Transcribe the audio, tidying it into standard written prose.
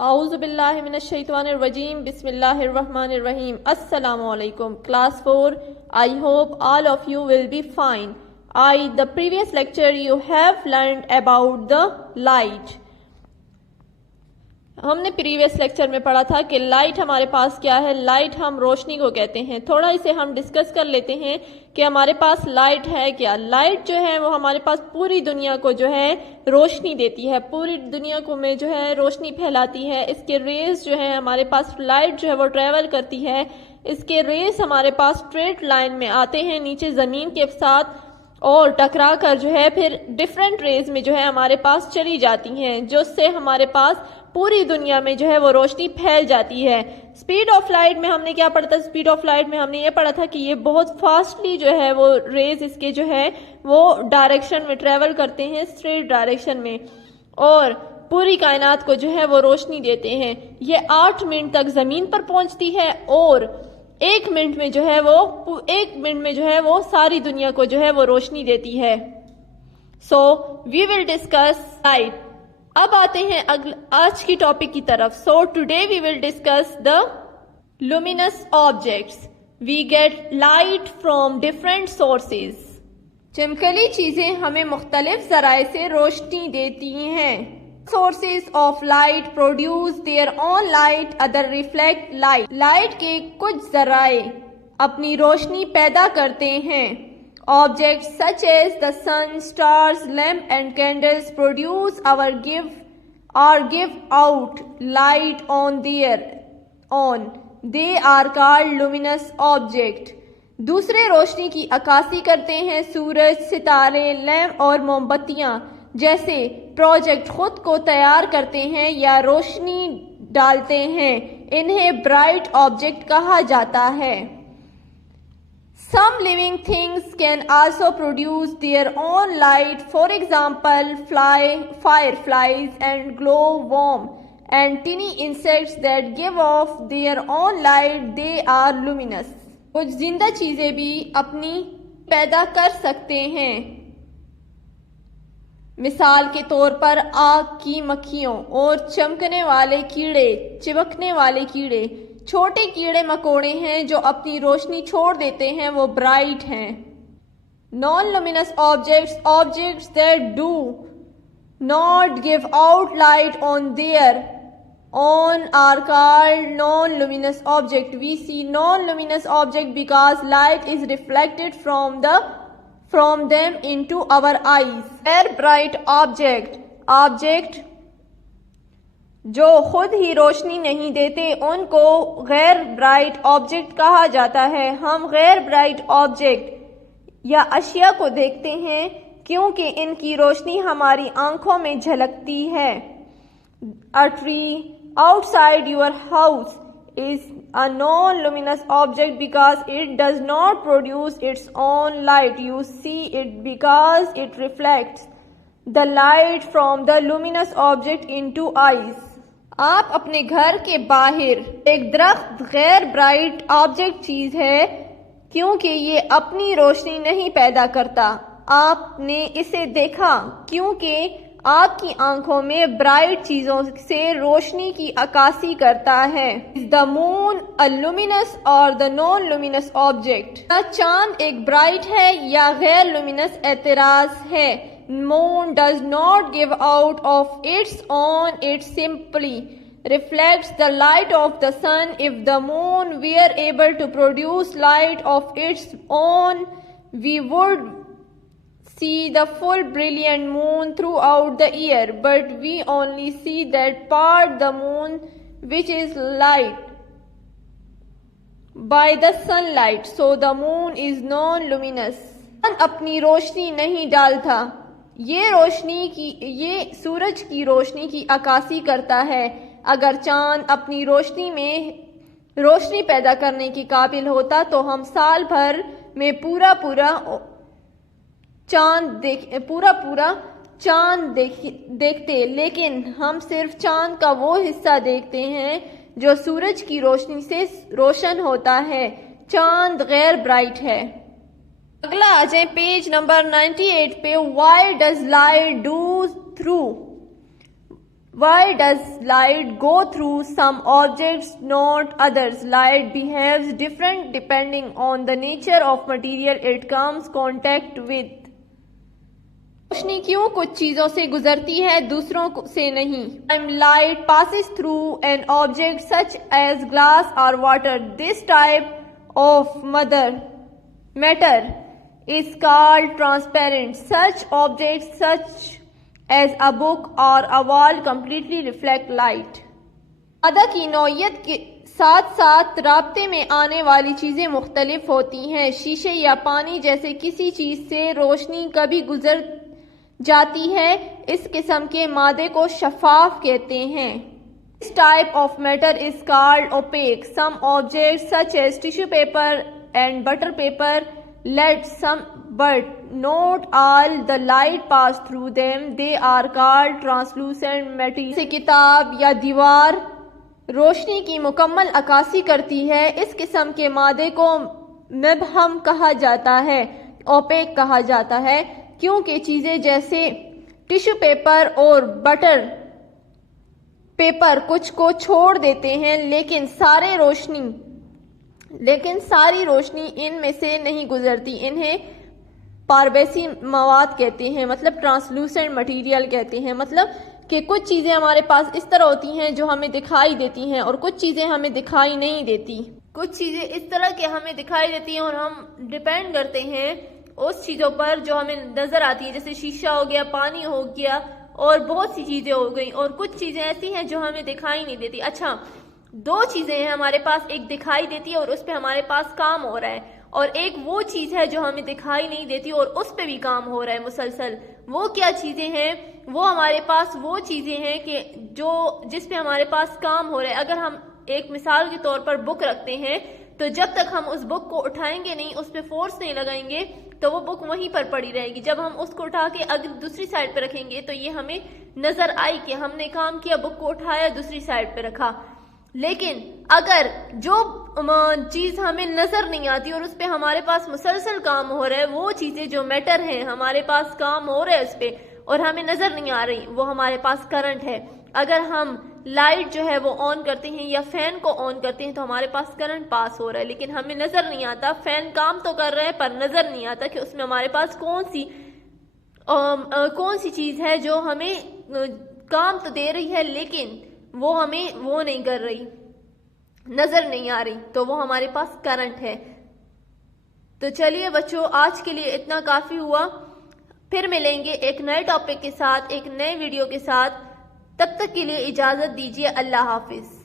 اعوذ باللہ من الشیطان الرجیم بسم اللہ الرحمن الرحیم السلام علیکم class 4 I hope all of you will be fine. The previous lecture you have learned about the light. ہم نے پریویس لیکچر میں پڑھا تھا کہ لائٹ ہمارے پاس کیا ہے. لائٹ ہم روشنی کو کہتے ہیں. تھوڑا اسے ہم ڈسکس کر لیتے ہیں کہ ہمارے پاس لائٹ ہے کیا. لائٹ جو ہے وہ ہمارے پاس پوری دنیا کو جو ہے روشنی دیتی ہے, پوری دنیا کو میں جو ہے روشنی پھیلاتی ہے. اس کے ریز جو ہے ہمارے پاس لائٹ جو ہے وہ ٹریول کرتی ہے. اس کے ریز ہمارے پاس اسٹریٹ لائن میں آتے ہیں نیچے زمین کے ساتھ اور ٹکرا کر جو ہے پھر ڈفرینٹ ریز میں جو ہے ہمارے پاس چلی جاتی ہیں, جس سے ہمارے پاس پوری دنیا میں جو ہے وہ روشنی پھیل جاتی ہے. سپیڈ آف لائٹ میں ہم نے کیا پڑھا تھا؟ سپیڈ آف لائٹ میں ہم نے یہ پڑھا تھا کہ یہ بہت فاسٹلی جو ہے وہ ریز اس کے جو ہے وہ ڈائریکشن میں ٹریول کرتے ہیں, اسٹریٹ ڈائریکشن میں, اور پوری کائنات کو جو ہے وہ روشنی دیتے ہیں. یہ 8 منٹ تک زمین پر پہنچتی ہے اور 1 منٹ میں جو ہے وہ ساری دنیا کو جو ہے وہ روشنی دیتی ہے. So we will discuss light. اب آتے ہیں آج کی ٹاپک کی طرف. So today we will discuss the luminous objects. We get light from different sources. چمکیلی چیزیں ہمیں مختلف ذرائع سے روشنی دیتی ہیں. Sources of light produce their own light, other reflect light. Light کے کچھ ذرائع اپنی روشنی پیدا کرتے ہیں. Objects such as the sun, stars, lamp and candles produce give out light on their own. They are called luminous objects. دوسرے روشنی کی عکاسی کرتے ہیں. سورج, ستارے, لیمپ اور موم بتیاں جیسے پروجیکٹ خود کو تیار کرتے ہیں یا روشنی ڈالتے ہیں. انہیں برائٹ آبجیکٹ کہا جاتا ہے. Some living things can also produce their own light. For example, fireflies and glowworm and tiny insects that give off their own light. They are luminous. کچھ زندہ چیزیں بھی اپنی پیدا کر سکتے ہیں. مثال کے طور پر آگ کی مکھیوں اور چمکنے والے کیڑے. چھوٹے کیڑے مکوڑے ہیں جو اپنی روشنی چھوڑ دیتے ہیں, وہ برائٹ ہیں. Naan luminance objects that do not give out light on their own are called non-luminous object. We see non-luminous object because light is reflected from them into our eyes. غیر برائٹ آبجیکٹ جو خود ہی روشنی نہیں دیتے ان کو غیر bright object کہا جاتا ہے. ہم غیر برائٹ آبجیکٹ یا اشیاء کو دیکھتے ہیں کیونکہ ان کی روشنی ہماری آنکھوں میں جھلکتی ہے. A tree outside your house is a non-luminous object because it does not produce its own light. You see it because it reflects the light from the luminous object into eyes. آپ اپنے گھر کے باہر ایک درخت غیر bright object چیز ہے کیونکہ یہ اپنی روشنی نہیں پیدا کرتا. آپ نے اسے دیکھا کیونکہ آپ کی آنکھوں میں برائٹ چیزوں سے روشنی کی عکاسی کرتا ہے. Is the moon a luminous or the non-luminous object? کیا چاند ایک برائٹ ہے یا غیر لومینس؟ اعتراض ہے. Moon does not give out of its own. It simply reflects the light of the sun. If the moon were able to produce light of its own, we would see the full brilliant moon throughout the year, but we only see that part the moon which is light by the sunlight, so the moon is non-luminous. چاند اپنی روشنی نہیں ڈالتا. یہ سورج کی روشنی کی عکاسی کرتا ہے. اگر چاند اپنی روشنی میں روشنی پیدا کرنے کے قابل ہوتا تو ہم سال بھر میں پورا چاند دیکھتے, لیکن ہم صرف چاند کا وہ حصہ دیکھتے ہیں جو سورج کی روشنی سے روشن ہوتا ہے. چاند غیر برائٹ ہے. اگلا آ جائیں پیج نمبر 98 پہ. Why does light do through Why does light go through some objects, not others? Light behaves different depending on the nature of material it comes contact with. روشنی کیوں کچھ چیزوں سے گزرتی ہے دوسروں سے نہیں؟ Light passes through an object such as glass or water. This type of matter is called transparent. Such objects such as a book or a wall completely reflect light. مادہ کی نوعیت کے ساتھ ساتھ رابطے میں آنے والی چیزیں مختلف ہوتی ہیں. شیشے یا پانی جیسے کسی چیز سے روشنی کبھی گزر جاتی ہے. اس قسم کے مادے کو شفاف کہتے ہیں. This type of matter is called opaque. Some objects such as tissue paper and butter paper let some but not all the light pass through them. They are called translucent material. سے کتاب یا دیوار روشنی کی مکمل عکاسی کرتی ہے. اس قسم کے مادے کو مبہم کہا جاتا ہے, اوپیک کہا جاتا ہے, کیونکہ چیزیں جیسے ٹشو پیپر اور بٹر پیپر کچھ کو چھوڑ دیتے ہیں لیکن ساری روشنی ان میں سے نہیں گزرتی. انہیں پاربیسی مواد کہتے ہیں, مطلب ٹرانسلوسنٹ مٹیریل کہتے ہیں. مطلب کہ کچھ چیزیں ہمارے پاس اس طرح ہوتی ہیں جو ہمیں دکھائی دیتی ہیں اور کچھ چیزیں ہمیں دکھائی نہیں دیتی. کچھ چیزیں اس طرح کے ہمیں دکھائی دیتی ہیں اور ہم ڈیپینڈ کرتے ہیں اس چیزوں پر جو ہمیں نظر آتی ہیں, جیسے شیشہ ہو گیا, پانی ہو گیا اور بہت سی چیزیں ہو گئیں. اور کچھ چیزیں ایسی ہیں جو ہمیں دکھائی نہیں دیتی. اچھا, دو چیزیں ہیں ہمارے پاس, ایک دکھائی دیتی ہے اور اس پہ ہمارے پاس کام ہو رہا ہے, اور ایک وہ چیز ہے جو ہمیں دکھائی نہیں دیتی اور اس پہ بھی کام ہو رہا ہے مسلسل. وہ کیا چیزیں ہیں؟ وہ ہمارے پاس وہ چیزیں ہیں کہ جس پہ ہمارے پاس کام ہو رہا ہے. اگر ہم ایک مثال کے طور پر بک رکھتے ہیں تو جب تک ہم اس بک کو اٹھائیں گے نہیں, اس پہ فورس نہیں لگائیں گے, تو وہ بک وہیں پر پڑی رہے گی. جب ہم اس کو اٹھا کے اگر دوسری سائڈ پہ رکھیں گے تو یہ ہمیں نظر آئی کہ ہم نے کام کیا, بک کو اٹھایا, دوسری سائڈ پہ رکھا. لیکن اگر جو چیز ہمیں نظر نہیں آتی اور اس پہ ہمارے پاس مسلسل کام ہو رہا ہے, وہ چیزیں جو میٹر ہیں ہمارے پاس کام ہو رہا ہے اس پہ اور ہمیں نظر نہیں آ رہی, وہ ہمارے پاس کرنٹ ہے. اگر ہم لائٹ جو ہے وہ آن کرتے ہیں یا فین کو آن کرتے ہیں تو ہمارے پاس کرنٹ پاس ہو رہا ہے, لیکن ہمیں نظر نہیں آتا. فین کام تو کر رہا ہے پر نظر نہیں آتا کہ اس میں ہمارے پاس کون سی چیز ہے جو ہمیں کام تو دے رہی ہے لیکن وہ ہمیں وہ نہیں کر رہی, نظر نہیں آ رہی, تو وہ ہمارے پاس کرنٹ ہے. تو چلیے بچوں, آج کے لیے اتنا کافی ہوا. پھر ملیں گے ایک نئے ٹاپک کے ساتھ, ایک نئے ویڈیو کے ساتھ. تب تک کے لیے اجازت دیجیے. اللہ حافظ.